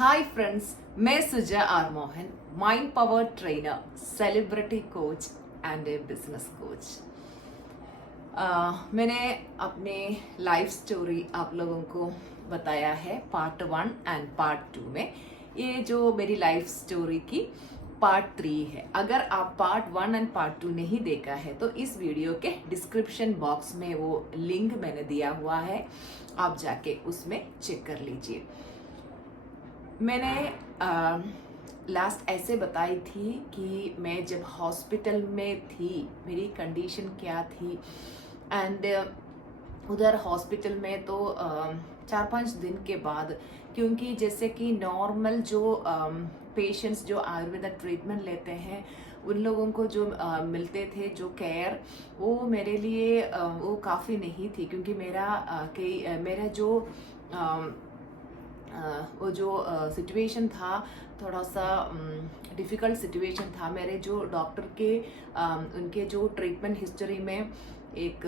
हाय friends, मैं Suja R Mohan, mind power trainer, celebrity coach and a business coach. मैंने अपने life story आप लोगों को बताया है पार्ट 1 एंड पार्ट 2 में। ये जो मेरी लाइफ स्टोरी की पार्ट 3 है। अगर आप पार्ट 1 एंड पार्ट 2 नहीं देखा है तो इस वीडियो के डिस्क्रिप्शन बॉक्स में वो लिंक मैंने दिया हुआ है, आप जाके उसमें चेक कर लीजिए। मैंने लास्ट ऐसे बताई थी कि मैं जब हॉस्पिटल में थी मेरी कंडीशन क्या थी, एंड उधर हॉस्पिटल में तो 4-5 दिन के बाद, क्योंकि जैसे कि नॉर्मल जो पेशेंट्स जो आयुर्वेदिक ट्रीटमेंट लेते हैं उन लोगों को जो मिलते थे जो केयर, वो मेरे लिए वो काफ़ी नहीं थी, क्योंकि मेरा जो वो जो सिचुएशन था थोड़ा सा डिफ़िकल्ट सिचुएशन था। मेरे जो डॉक्टर के उनके जो ट्रीटमेंट हिस्ट्री में एक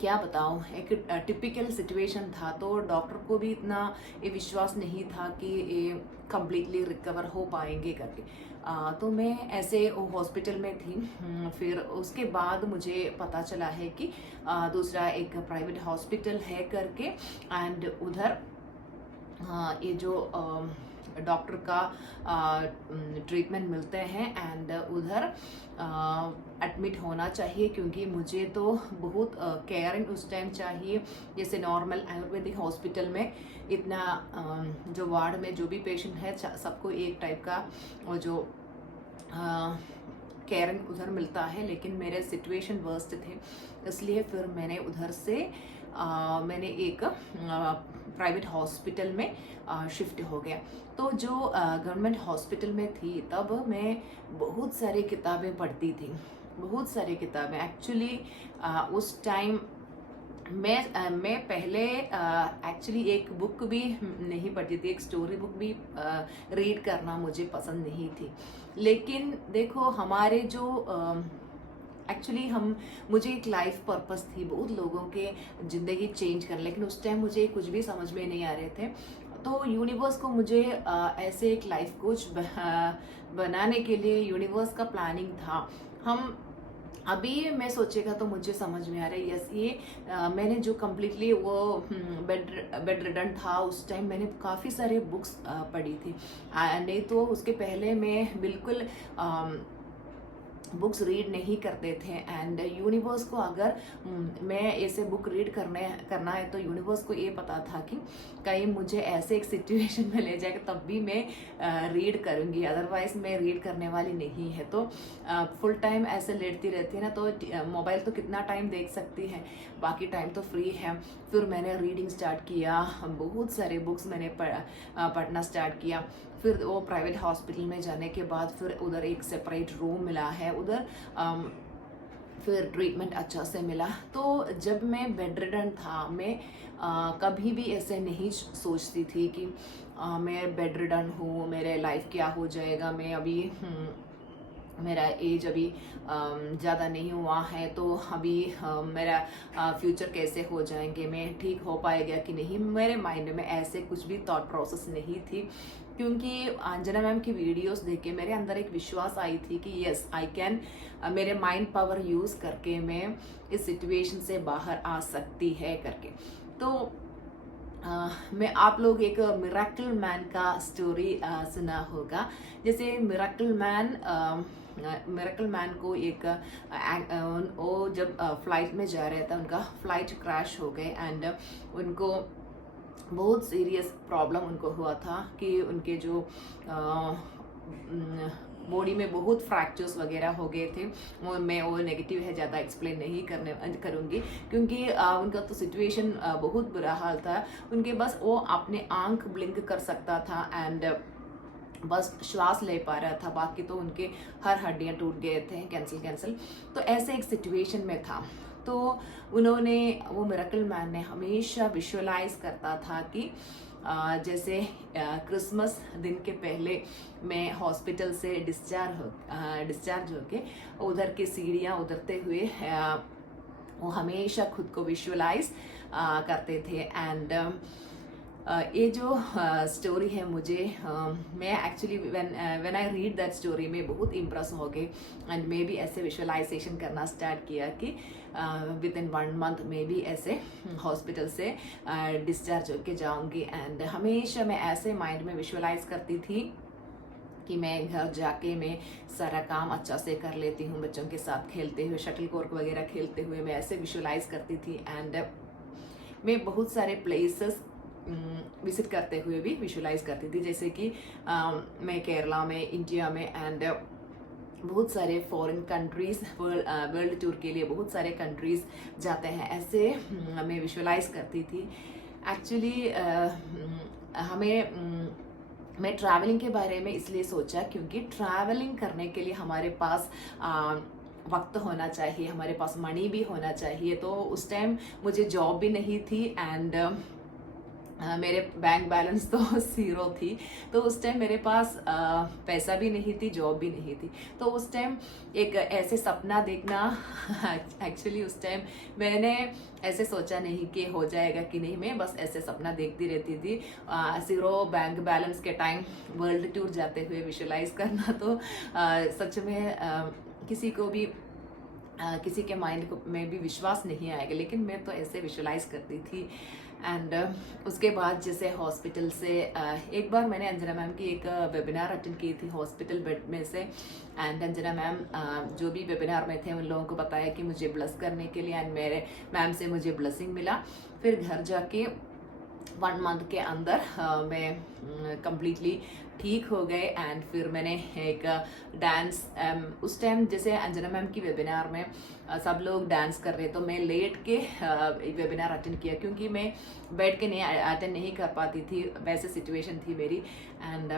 क्या बताऊँ, एक टिपिकल सिचुएशन था। तो डॉक्टर को भी इतना ये विश्वास नहीं था कि ये कम्प्लीटली रिकवर हो पाएंगे करके। तो मैं ऐसे हॉस्पिटल में थी। फिर उसके बाद मुझे पता चला है कि दूसरा एक प्राइवेट हॉस्पिटल है करके, एंड उधर ये जो डॉक्टर का ट्रीटमेंट मिलते हैं, एंड उधर एडमिट होना चाहिए, क्योंकि मुझे तो बहुत केयरिंग उस टाइम चाहिए। जैसे नॉर्मल आयुर्वेदिक हॉस्पिटल में इतना जो वार्ड में जो भी पेशेंट है सबको एक टाइप का वो जो केयरिंग उधर मिलता है, लेकिन मेरे सिचुएशन वर्स्ट थे, इसलिए फिर मैंने उधर से मैंने एक प्राइवेट हॉस्पिटल में शिफ्ट हो गया। तो जो गवर्नमेंट हॉस्पिटल में थी तब मैं बहुत सारी किताबें पढ़ती थी, बहुत सारी किताबें। एक्चुअली उस टाइम मैं पहले एक्चुअली एक बुक भी नहीं पढ़ती थी, एक स्टोरी बुक भी रीड करना मुझे पसंद नहीं थी। लेकिन देखो हमारे जो एक्चुअली मुझे एक लाइफ पर्पस थी बहुत लोगों के ज़िंदगी चेंज कर, लेकिन उस टाइम मुझे कुछ भी समझ में नहीं आ रहे थे। तो यूनिवर्स को मुझे ऐसे एक लाइफ कोच बनाने के लिए यूनिवर्स का प्लानिंग था। हम अभी मैं सोचेगा तो मुझे समझ में आ रहा है, यस ये मैंने जो कम्प्लीटली वो बेड रिडन था उस टाइम मैंने काफ़ी सारे बुक्स पढ़ी थी। नहीं तो उसके पहले मैं बिल्कुल बुक्स रीड नहीं करते थे। एंड यूनिवर्स को अगर मैं ऐसे बुक रीड करना है तो यूनिवर्स को ये पता था कि कहीं मुझे ऐसे एक सिचुएशन में ले जाएगा तब भी मैं रीड करूँगी, अदरवाइज मैं रीड करने वाली नहीं है। तो फुल टाइम ऐसे लेटती रहती है ना, तो मोबाइल तो कितना टाइम देख सकती है, बाकी टाइम तो फ्री है। फिर मैंने रीडिंग स्टार्ट किया, बहुत सारे बुक्स मैंने पढ़ना स्टार्ट किया। फिर वो प्राइवेट हॉस्पिटल में जाने के बाद फिर उधर एक सेपरेट रूम मिला है, उधर फिर ट्रीटमेंट अच्छा से मिला। तो जब मैं बेड रिडन था मैं कभी भी ऐसे नहीं सोचती थी कि मैं बेड रिडन हूँ, मेरे लाइफ क्या हो जाएगा। मैं अभी मेरा एज अभी ज़्यादा नहीं हुआ है, तो अभी मेरा फ्यूचर कैसे हो जाएंगे, मैं ठीक हो पाएगा कि नहीं, मेरे माइंड में ऐसे कुछ भी थॉट प्रोसेस नहीं थी। क्योंकि अंजना मैम की वीडियोस देख के मेरे अंदर एक विश्वास आई थी कि यस आई कैन, मेरे माइंड पावर यूज़ करके मैं इस सिचुएशन से बाहर आ सकती है करके। तो मैं आप लोग एक मिरेकल मैन का स्टोरी सुना होगा। जैसे मिरेकल मैन को एक वो जब फ्लाइट में जा रहे थे, उनका फ्लाइट क्रैश हो गए, एंड उनको बहुत सीरियस प्रॉब्लम उनको हुआ था कि उनके जो बॉडी में बहुत फ्रैक्चर्स वगैरह हो गए थे। मैं वो नेगेटिव है, ज़्यादा एक्सप्लेन नहीं करूँगी, क्योंकि उनका तो सिचुएशन बहुत बुरा हाल था। उनके बस वो अपने आंख ब्लिंक कर सकता था, एंड बस श्वास ले पा रहा था, बाकी तो उनके हर हड्डियाँ टूट गए थे, कैंसिल। तो ऐसे एक सिचुएशन में था। तो उन्होंने, वो मिरेकल मैन ने हमेशा विजुअलाइज करता था कि जैसे क्रिसमस दिन के पहले मैं हॉस्पिटल से डिस्चार्ज होके उधर की सीढ़ियाँ उतरते हुए वो हमेशा खुद को विजुअलाइज करते थे। एंड ये जो स्टोरी है मुझे मैं actually when I read that story में बहुत इम्प्रेस हो गई एंड मे बी ऐसे विजुअलाइजेशन करना स्टार्ट किया कि विद इन 1 मंथ में भी ऐसे हॉस्पिटल से डिस्चार्ज होके जाऊंगी। एंड हमेशा मैं ऐसे माइंड में विजुअलाइज करती थी कि मैं घर जाके मैं सारा काम अच्छा से कर लेती हूँ, बच्चों के साथ खेलते हुए, शटल कॉर्क वगैरह खेलते हुए मैं ऐसे विजुअलाइज करती थी। एंड मैं बहुत सारे प्लेसेस विजिट करते हुए भी विजुअलाइज करती थी, जैसे कि मैं केरला में, इंडिया में एंड बहुत सारे फॉरेन कंट्रीज वर्ल्ड टूर के लिए बहुत सारे कंट्रीज जाते हैं, ऐसे मैं विजुअलाइज करती थी। एक्चुअली मैं ट्रैवलिंग के बारे में इसलिए सोचा क्योंकि ट्रैवलिंग करने के लिए हमारे पास वक्त होना चाहिए, हमारे पास मनी भी होना चाहिए। तो उस टाइम मुझे जॉब भी नहीं थी एंड मेरे बैंक बैलेंस तो 0 थी। तो उस टाइम मेरे पास पैसा भी नहीं थी, जॉब भी नहीं थी। तो उस टाइम एक ऐसे सपना देखना एक्चुअली उस टाइम मैंने ऐसे सोचा नहीं कि हो जाएगा कि नहीं, मैं बस ऐसे सपना देखती रहती थी। 0 बैंक बैलेंस के टाइम वर्ल्ड टूर जाते हुए विजुअलाइज करना तो सच में किसी को भी किसी के माइंड में भी विश्वास नहीं आएगा, लेकिन मैं तो ऐसे विजुअलाइज करती थी। एंड उसके बाद जैसे हॉस्पिटल से एक बार मैंने अंजना मैम की एक वेबिनार अटेंड की थी हॉस्पिटल बेड में से। एंड अंजना मैम जो भी वेबिनार में थे उन लोगों को बताया कि मुझे ब्लस करने के लिए, एंड मेरे मैम से मुझे ब्लसिंग मिला। फिर घर जाके 1 मंथ के अंदर मैं कंप्लीटली ठीक हो गए। एंड फिर मैंने एक डांस उस टाइम जैसे अंजना मैम की वेबिनार में सब लोग डांस कर रहे, तो मैं लेट के वेबिनार अटेंड किया क्योंकि मैं बैठ के नहीं अटेंड नहीं कर पाती थी, वैसे सिचुएशन थी मेरी। एंड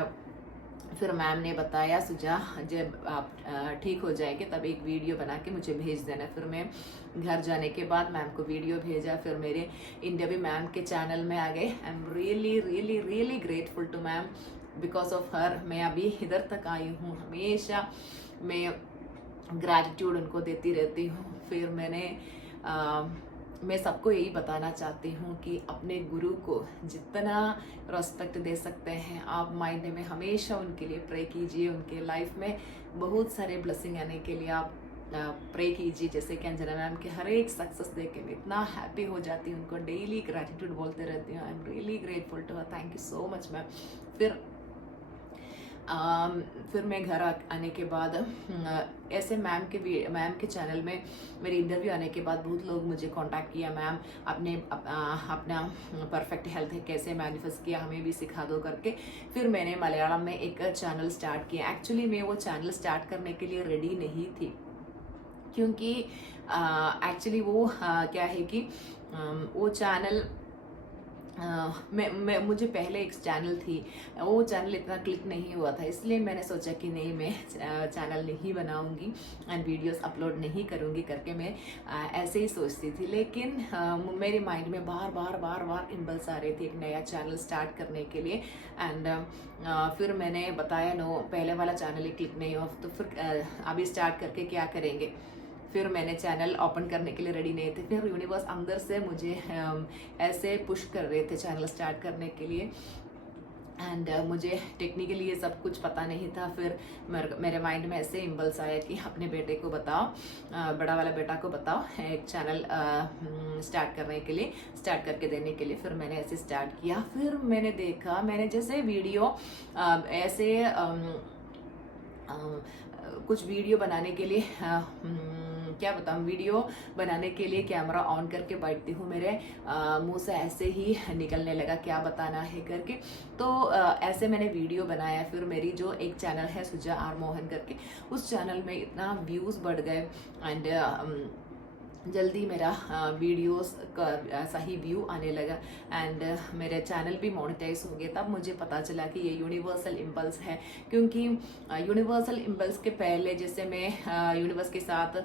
फिर मैम ने बताया सुजा जब आप ठीक हो जाएंगे तब एक वीडियो बना के मुझे भेज देना। फिर मैं घर जाने के बाद मैम को वीडियो भेजा, फिर मेरे इंडिया भी मैम के चैनल में आ गए। I am really really really grateful to ma'am, because of her मैं अभी इधर तक आई हूँ। हमेशा मैं ग्रैटिट्यूड उनको देती रहती हूँ। फिर मैं सबको यही बताना चाहती हूँ कि अपने गुरु को जितना रेस्पेक्ट दे सकते हैं आप माइंड में हमेशा उनके लिए प्रे कीजिए। उनके लाइफ में बहुत सारे ब्लेसिंग आने के लिए आप प्रे कीजिए। जैसे कि अंजना मैम के हर एक सक्सेस देख के मैं इतना हैप्पी हो जाती हूँ, उनको डेली ग्रैटिट्यूड बोलते रहती हूँ। I am really grateful to her, thank you so much ma'am. फिर मैं घर आने के बाद ऐसे मैम के चैनल में मेरे इंटरव्यू आने के बाद बहुत लोग मुझे कांटेक्ट किया, मैम अपना परफेक्ट हेल्थ है कैसे मैनिफेस्ट किया, हमें भी सिखा दो करके। फिर मैंने मलयालम में एक चैनल स्टार्ट किया। एक्चुअली मैं वो चैनल स्टार्ट करने के लिए रेडी नहीं थी क्योंकि एक्चुअली वो क्या है कि वो चैनल मुझे पहले एक चैनल थी, वो चैनल इतना क्लिक नहीं हुआ था, इसलिए मैंने सोचा कि नहीं मैं चैनल नहीं बनाऊंगी एंड वीडियोस अपलोड नहीं करूंगी करके मैं ऐसे ही सोचती थी। लेकिन मेरे माइंड में बार बार इम्पल्स आ रही थी एक नया चैनल स्टार्ट करने के लिए। एंड फिर मैंने बताया नो, पहले वाला चैनल ही क्लिक नहीं हुआ, तो फिर अभी स्टार्ट करके क्या करेंगे। फिर मैंने चैनल ओपन करने के लिए रेडी नहीं थे। फिर यूनिवर्स अंदर से मुझे ऐसे पुश कर रहे थे चैनल स्टार्ट करने के लिए। एंड मुझे टेक्निकली ये सब कुछ पता नहीं था। फिर मेरे माइंड में ऐसे इम्पल्स आया कि अपने बेटे को बताओ, बड़ा वाला बेटा को बताओ एक चैनल स्टार्ट करने के लिए, स्टार्ट करके देने के लिए। फिर मैंने ऐसे स्टार्ट किया। फिर मैंने देखा, मैंने जैसे वीडियो ऐसे कुछ वीडियो बनाने के लिए क्या बताऊँ, वीडियो बनाने के लिए कैमरा ऑन करके बैठती हूँ, मेरे मुंह से ऐसे ही निकलने लगा क्या बताना है करके। तो ऐसे मैंने वीडियो बनाया। फिर मेरी जो एक चैनल है सुजा आर मोहन करके, उस चैनल में इतना व्यूज़ बढ़ गए एंड जल्दी मेरा वीडियोस का सही व्यू आने लगा एंड मेरे चैनल भी मोनेटाइज हो गया। तब मुझे पता चला कि ये यूनिवर्सल इम्पल्स है, क्योंकि यूनिवर्सल इम्पल्स के पहले जैसे मैं यूनिवर्स के साथ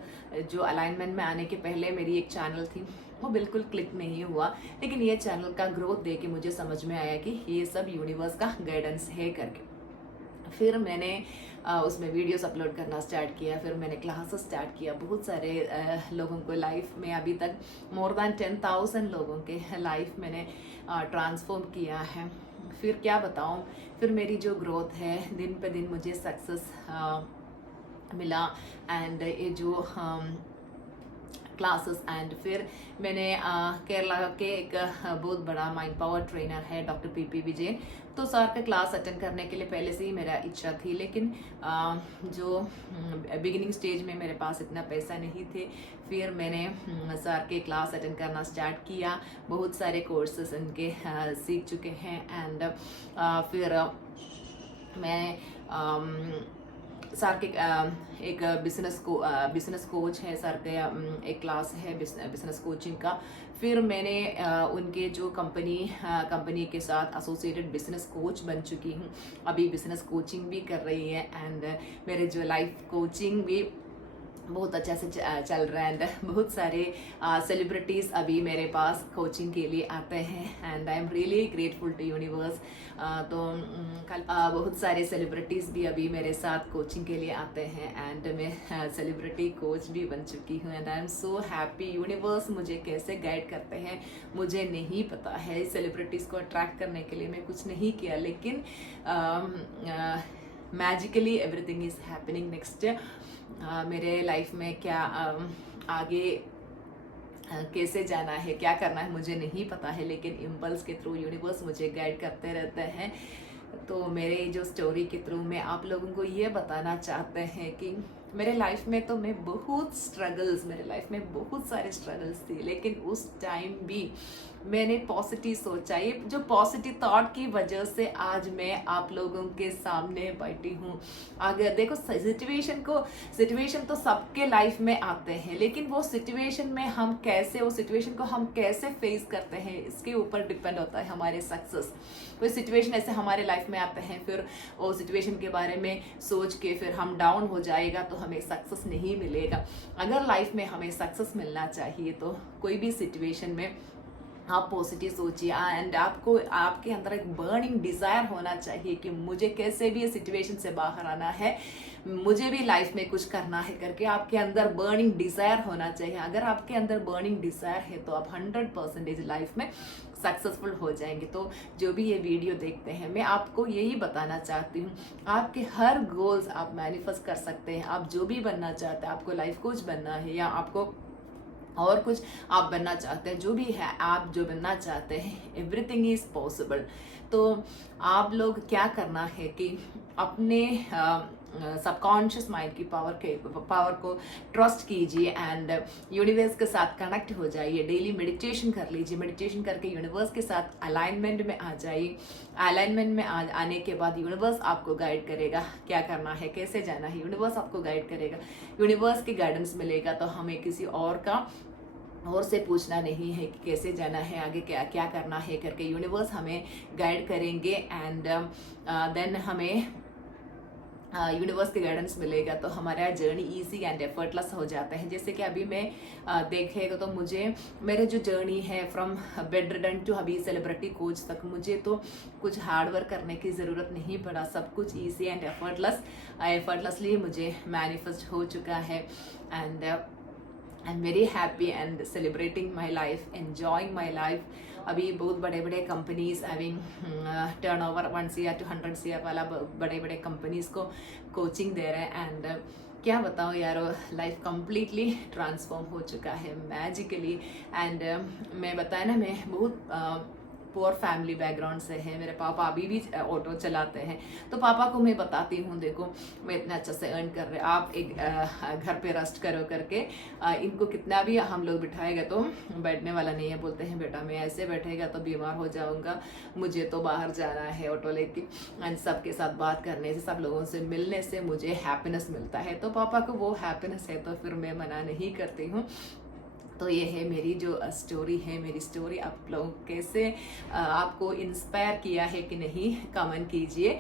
जो अलाइनमेंट में आने के पहले मेरी एक चैनल थी, वो बिल्कुल क्लिक नहीं हुआ। लेकिन ये चैनल का ग्रोथ देख के मुझे समझ में आया कि ये सब यूनिवर्स का गाइडेंस है करके। फिर मैंने उसमें वीडियोस अपलोड करना स्टार्ट किया, फिर मैंने क्लासेस स्टार्ट किया। बहुत सारे लोगों को लाइफ में अभी तक मोर देन 10,000 लोगों के लाइफ मैंने ट्रांसफॉर्म किया है। फिर क्या बताऊँ, फिर मेरी जो ग्रोथ है दिन पे दिन मुझे सक्सेस मिला। एंड ये जो क्लासेस, एंड फिर मैंने केरला के एक बहुत बड़ा माइंड पावर ट्रेनर है डॉक्टर पीपी विजयन, तो सर का क्लास अटेंड करने के लिए पहले से ही मेरा इच्छा थी, लेकिन जो बिगिनिंग स्टेज में मेरे पास इतना पैसा नहीं थे। फिर मैंने सर के क्लास अटेंड करना स्टार्ट किया, बहुत सारे कोर्सेस इनके सीख चुके हैं। एंड फिर मैं सर के एक बिजनेस कोच है सर के, एक क्लास है बिजनेस कोचिंग का। फिर मैंने उनके जो कंपनी के साथ एसोसिएटेड बिजनेस कोच बन चुकी हूँ, अभी बिजनेस कोचिंग भी कर रही है। एंड मेरे जो लाइफ कोचिंग भी बहुत अच्छा से चल रहा है। एंड बहुत सारे सेलिब्रिटीज़ अभी मेरे पास कोचिंग के लिए आते हैं, and I am really grateful to universe. तो कल बहुत सारे सेलिब्रिटीज़ भी अभी मेरे साथ कोचिंग के लिए आते हैं, एंड मैं सेलिब्रिटी कोच भी बन चुकी हूँ। And I am so happy. Universe मुझे कैसे गाइड करते हैं मुझे नहीं पता है। सेलिब्रिटीज़ को अट्रैक्ट करने के लिए मैं कुछ नहीं किया, लेकिन magically everything is happening next. मेरे लाइफ में क्या आगे कैसे जाना है, क्या करना है मुझे नहीं पता है, लेकिन इम्पल्स के थ्रू यूनिवर्स मुझे गाइड करते रहते हैं। तो मेरे जो स्टोरी के थ्रू मैं आप लोगों को ये बताना चाहते हैं कि मेरे लाइफ में तो मैं मेरे लाइफ में बहुत सारे स्ट्रगल्स थी, लेकिन उस टाइम भी मैंने पॉजिटिव सोचा। ये जो पॉजिटिव थॉट की वजह से आज मैं आप लोगों के सामने बैठी हूँ। अगर देखो सिचुएशन तो सबके लाइफ में आते हैं, लेकिन वो सिचुएशन में हम कैसे उस सिचुएशन को हम कैसे फेस करते हैं इसके ऊपर डिपेंड होता है हमारे सक्सेस। कोई सिचुएशन ऐसे हमारे लाइफ में आते हैं, फिर वो सिचुएशन के बारे में सोच के फिर हम डाउन हो जाएगा तो हमें सक्सेस नहीं मिलेगा। अगर लाइफ में हमें सक्सेस मिलना चाहिए तो कोई भी सिचुएशन में आप पॉजिटिव सोचिए, एंड आपके अंदर एक बर्निंग डिज़ायर होना चाहिए कि मुझे कैसे भी ये सिचुएशन से बाहर आना है, मुझे भी लाइफ में कुछ करना है करके आपके अंदर बर्निंग डिज़ायर होना चाहिए। अगर आपके अंदर बर्निंग डिज़ायर है तो आप 100% लाइफ में सक्सेसफुल हो जाएंगे। तो जो भी ये वीडियो देखते हैं, मैं आपको यही बताना चाहती हूँ, आपके हर गोल्स आप मैनिफेस्ट कर सकते हैं। आप जो भी बनना चाहते हैं, आपको लाइफ कोच बनना है या आपको और कुछ आप बनना चाहते हैं, जो भी है आप जो बनना चाहते हैं, एवरीथिंग इज पॉसिबल। तो आप लोग क्या करना है कि अपने सबकॉन्शियस माइंड की पावर को ट्रस्ट कीजिए, एंड यूनिवर्स के साथ कनेक्ट हो जाइए। डेली मेडिटेशन कर लीजिए, मेडिटेशन करके यूनिवर्स के साथ अलाइनमेंट में आ जाइए। अलाइनमेंट में आने के बाद यूनिवर्स आपको गाइड करेगा क्या करना है, कैसे जाना है, यूनिवर्स आपको गाइड करेगा। यूनिवर्स की गाइडेंस मिलेगा तो हमें किसी और से पूछना नहीं है कि कैसे जाना है, आगे क्या क्या करना है करके यूनिवर्स हमें गाइड करेंगे। एंड देन हमें यूनिवर्स के गाइडेंस मिलेगा तो हमारा जर्नी इजी एंड एफर्टलेस हो जाता है। जैसे कि अभी मैं देखेगा तो मुझे मेरे जो जर्नी है फ्रॉम बेड रिडन टू अभी सेलिब्रिटी कोच तक, मुझे तो कुछ हार्ड वर्क करने की ज़रूरत नहीं पड़ा। सब कुछ इजी एंड एफर्टलेसली मुझे मैनिफेस्ट हो चुका है। And I am very happy and celebrating my life, enjoying my life. अभी बहुत बड़े बड़े companies having turnover 1 CR to 100 CR वाला बड़े बड़े कंपनीज को कोचिंग दे रहे हैं। एंड क्या बताऊँ यारो, लाइफ कम्प्लीटली ट्रांसफॉर्म हो चुका है मैजिकली। एंड मैं बताया ना, मैं बहुत पुअर फैमिली बैकग्राउंड से है। मेरे पापा अभी भी ऑटो चलाते हैं, तो पापा को मैं बताती हूँ, देखो मैं इतना अच्छा से अर्न कर रहे, आप एक घर पे रेस्ट करो करके इनको कितना भी हम लोग बिठाएगा तो बैठने वाला नहीं है। बोलते हैं बेटा मैं ऐसे बैठेगा तो बीमार हो जाऊँगा, मुझे तो बाहर जाना है ऑटो लेके। एंड सबके साथ बात करने से, सब लोगों से मिलने से मुझे हैप्पीनेस मिलता है। तो पापा को वो हैप्पीनेस है तो फिर मैं मना नहीं करती हूँ। तो ये है मेरी जो स्टोरी है। मेरी स्टोरी आप लोग कैसे आपको इंस्पायर किया है कि नहीं, कमेंट कीजिए।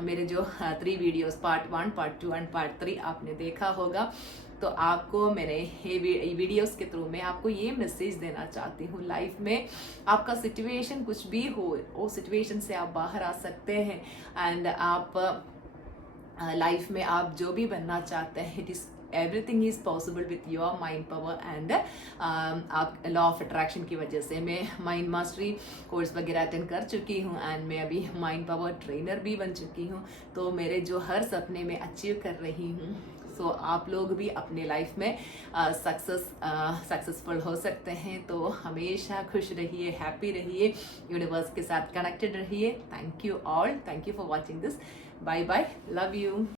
मेरे जो 3 videos part 1, part 2 and part 3 आपने देखा होगा। तो आपको मैंने ये वीडियोस के थ्रू मैं आपको ये मैसेज देना चाहती हूँ, लाइफ में आपका सिचुएशन कुछ भी हो, वो सिचुएशन से आप बाहर आ सकते हैं। एंड आप लाइफ में आप जो भी बनना चाहते हैं, it is everything is possible with your mind power and आप लॉ ऑफ अट्रैक्शन की वजह से। मैं माइंड मास्टरी कोर्स वगैरह अटेंड कर चुकी हूँ एंड मैं अभी माइंड पावर ट्रेनर भी बन चुकी हूँ, तो मेरे जो हर सपने मैं अचीव कर रही हूँ। सो आप लोग भी अपने लाइफ में सक्सेसफुल हो सकते हैं। तो हमेशा खुश रहिए, हैप्पी रहिए, यूनिवर्स के साथ कनेक्टेड रहिए। Thank you all, thank you for watching this. Bye bye, love you.